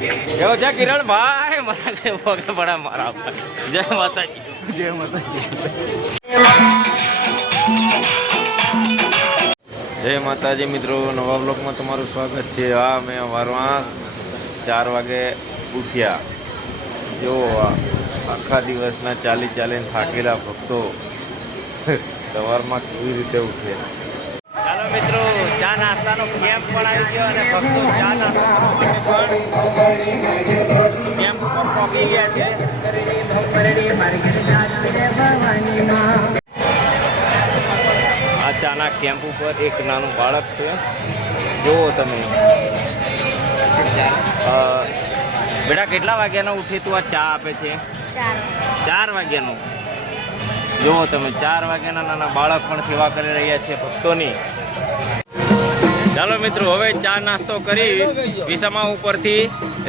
કેવો છે કિરણ ભાઈ? મને પગે પડા મારા. જય માતાજી. જય માતાજી. જય માતાજી મિત્રો, નવા બ્લોગમાં તમારું સ્વાગત છે. હા, મેં વારમાં 4 વાગે ઉઠ્યા. જો આખા દિવસના ચાલીને થાકેલા ભક્તો સવારમાં કેવી રીતે ઉઠે. ચાલો મિત્રો, ચા નાસ્તાનો કેમ્પ પણ આવી ગયો અને ભક્તો ચા નાસ્તો કરવા પણ કેમ્પ પર પહોંચી ગયા છે. આ ચાના કેમ્પ ઉપર એક નાનું બાળક છે. જુઓ તમે. બેટા કેટલા વાગ્યાનો ઉઠી તું આ ચા આપે છે? 4 વાગ્યાનો. જુઓ તમે, 4 વાગ્યાના નાના બાળક પણ સેવા કરી રહ્યા છે ભક્તોની. ચાલો મિત્રો, હવે ચા નાસ્તો કરી વિસામા ઉપરથી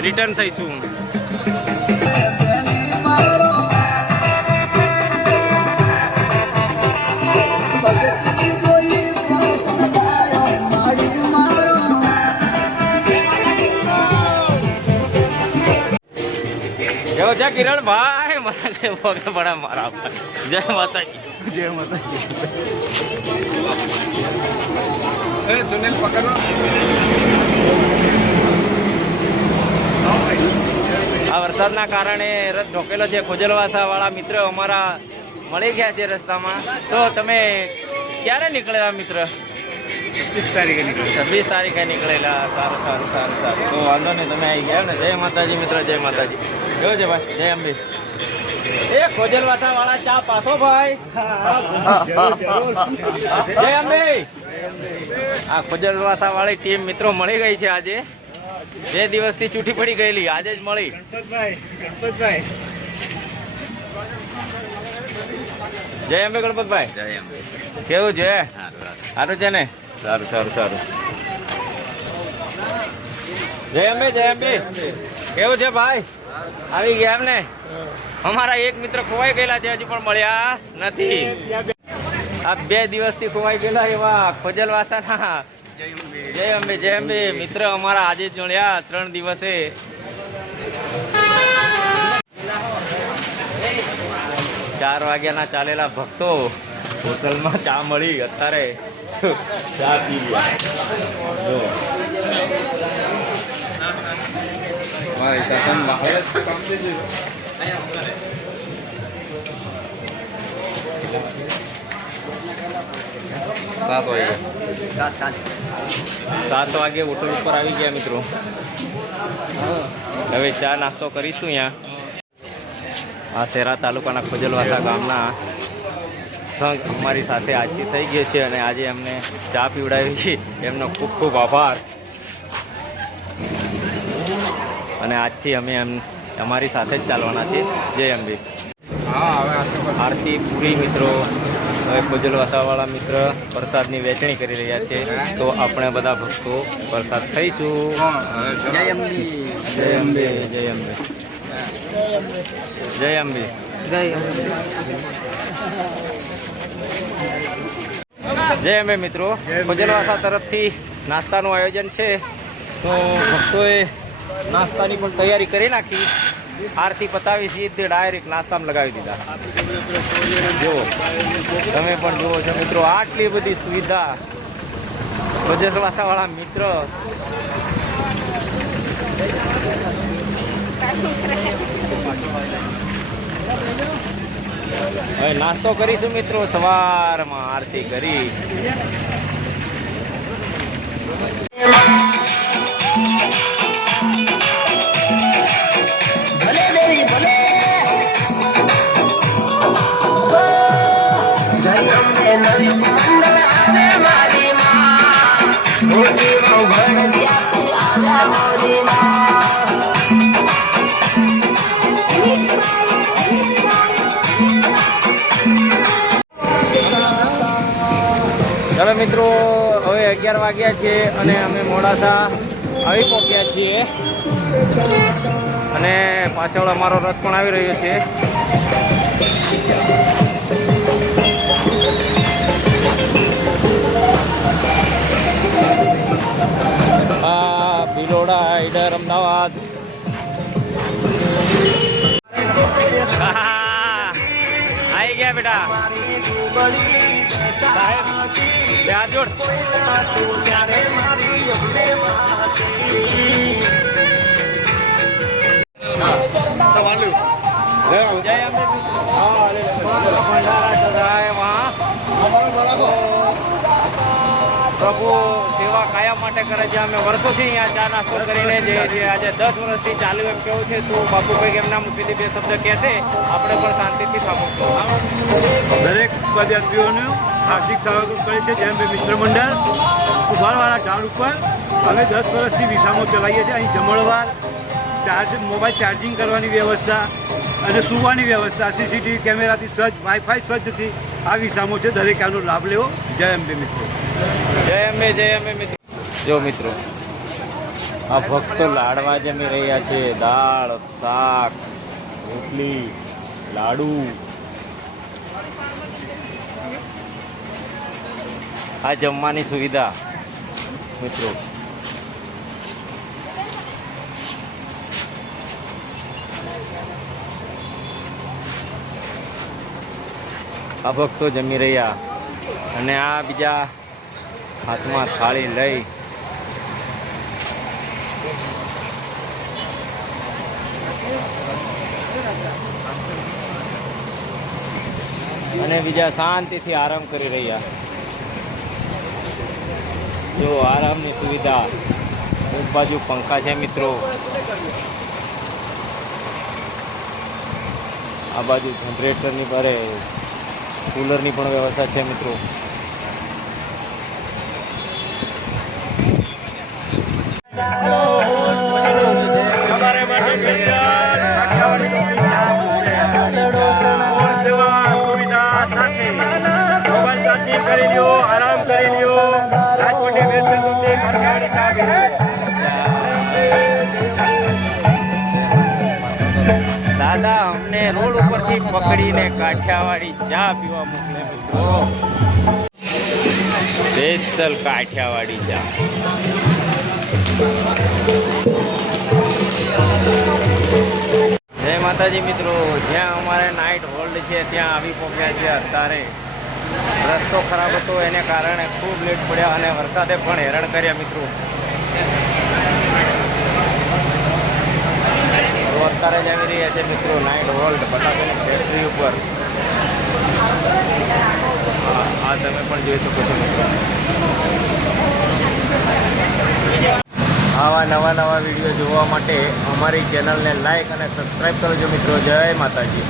રિટર્ન થઈશું. કેવો છે કિરણ ભાઈ? મને પગે પડા મારા. જય માતાજી. જય માતાજી. સુનિલ પકડો. આ વરસાદના કારણે રથ ઢોકેલો છે. ખોજલવાસા વાળા મિત્ર અમારા મળી ગયા છે રસ્તામાં. તો તમે ક્યારે નીકળેલા મિત્ર? 26 તારીખે નીકળેલા. 26 તારીખે નીકળેલા. સારું. તો વાંધો નહીં, તમે આવી ગયા ને. જય માતાજી મિત્ર. જય માતાજી. કેવું છે ભાઈ? જય અંબે. એ ખોજલવાસા વાળા ચા પાસો ભાઈ. જય અંબે. આ ખોજલવાસા વાળી ટીમ મિત્રો મળી ગઈ છે આજે. 2 દિવસથી છૂટી પડી ગયેલી, આજે જ મળી. જય અંબે ગણપતભાઈ. જય અંબે. કેવું છે? સારું છે ને? સારું. જય અંબે. કેવું છે ભાઈ? આવી ગયા એમ ને? અમારા એક મિત્ર ખોવાઈ ગયેલા છે, હજી પણ મળ્યા નથી. આ 2 દિવસથી ખોવાઈ ગયેલા એવા ખોજલવાસાના જય અંબે મિત્ર અમારા આજે જ મળ્યા 3 દિવસે. ચાર વાગ્યાના ચાલેલા ભક્તો હોટલમાં ચા મળી, અત્યારે ચા પી ગયા. સાત વાગે હોટલ ઉપર આવી ગયા મિત્રો. હવે ચા નાસ્તો કરીશું. અહીંયા આ શેરા તાલુકાના ખોજલવાસા ગામના સંઘ અમારી સાથે આજથી થઈ ગયો છે અને આજે અમને ચા પીવડાવી, એમનો ખૂબ આભાર. અને આજથી અમે અમારી સાથે જ ચાલવાના છીએ. જય અંબે. આરતી પૂરી મિત્રો. હવે ખોજલવાસાવાળા મિત્ર પ્રસાદની વહેંચણી કરી રહ્યા છે, તો આપણે બધા ભક્તો પ્રસાદ થઈશું. જય અંબે. જય અંબે મિત્રો. ખોજલવાસા તરફથી નાસ્તાનું આયોજન છે, તો ભક્તોએ નાસ્તાની પણ તૈયારી કરી નાખી. આરતી પતાવી સીધે ડાયરેક્ટ નાસ્તામાં લગાવી દીધા. જુઓ તમે પણ જુઓ છો મિત્રો, આટલી બધી સુવિધા ખોજલવાસાવાળા મિત્ર. હવે નાસ્તો કરીશું મિત્રો. સવારમાં આરતી કરી. ચાલો મિત્રો, હવે 11 વાગ્યા છે અને અમે મોડાસા આવી પહોંચ્યા છીએ અને પાછળ અમારો રથ પણ આવી રહ્યો છે. ભિલોડા, ઈડર, અમદાવાદ આવી ગયા બેટા સાહેબ ત્યાં જોડ પ્રભુ સેવા કાયમ માટે કરે છે. અમે વર્ષોથી અહીંયા ચા નાસ્તો કરીને જઈએ છીએ. આજે 10 વર્ષથી ચાલુ એમ કેવું છે. તું બાપુભાઈ એમના મુખેથી 2 શબ્દ કહેશે, આપણે પણ શાંતિથી સાંભળશું. દરેક પદયાત્રીઓનું હાર્દિક સ્વાગત કરે છે. જેમ મિત્ર મંડળ ઉભારવાળા ઢાળ ઉપર અમે 10 વર્ષથી વિસામો ચલાવીએ છીએ. અહીં જમણવાર, મોબાઈલ ચાર્જિંગ કરવાની વ્યવસ્થા અને સૂવાની વ્યવસ્થા, સીસીટીવી કેમેરાથી સજ્જ, વાઈફાઈ સજ્જથી આ વિસામો છે. દરેક આનો લાભ લેવો. જય અંબે મિત્રો. જય અંબે મિત્રો. જો મિત્રો, આ ભક્તો લાડવા જમી રહ્યા છે. દાળ, શાક, રોટલી, લાડુ. આ જમવાની સુવિધા મિત્રો. આ ભક્તો જમી રહ્યા અને આ બીજા હાથમાં થાળી લઈ અને બીજા શાંતિથી આરામ કરી રહ્યા. જો આરામની સુવિધા, એક બાજુ પંખા છે મિત્રો, આ બાજુ જનરેટરની પર કુલરની પણ વ્યવસ્થા છે મિત્રો. આરામ કરી લ્યો. રાજકોટે બેસે તો તે કાઠિયાવાડી ચા દાદા અમને રોડ ઉપરથી પકડીને કાઠિયાવાડી ચા પીવા મોકલે મિત્રો. સ્પેશિયલ કાઠિયાવાડી ચા. જય માતાજી મિત્રો. જ્યાં અમારે નાઇટ હોલ્ડ છે ત્યાં આવી પહોંચ્યા છે. અત્યારે રસ્તો ખરાબ હતો, એને કારણે ખૂબ લેટ પડ્યા અને વરસાદે પણ હેરાન કર્યા મિત્રો. તો અત્યારે જ આવી રહ્યા છે મિત્રો નાઇટ હોલ્ડ બટાકાની ફેક્ટરી ઉપર. આ તમે પણ જોઈ શકો છો મિત્રો. આવા નવા વિડીયો જોવા માટે અમારી ચેનલને લાઈક અને સબસ્ક્રાઈબ કરજો મિત્રો. જય માતાજી.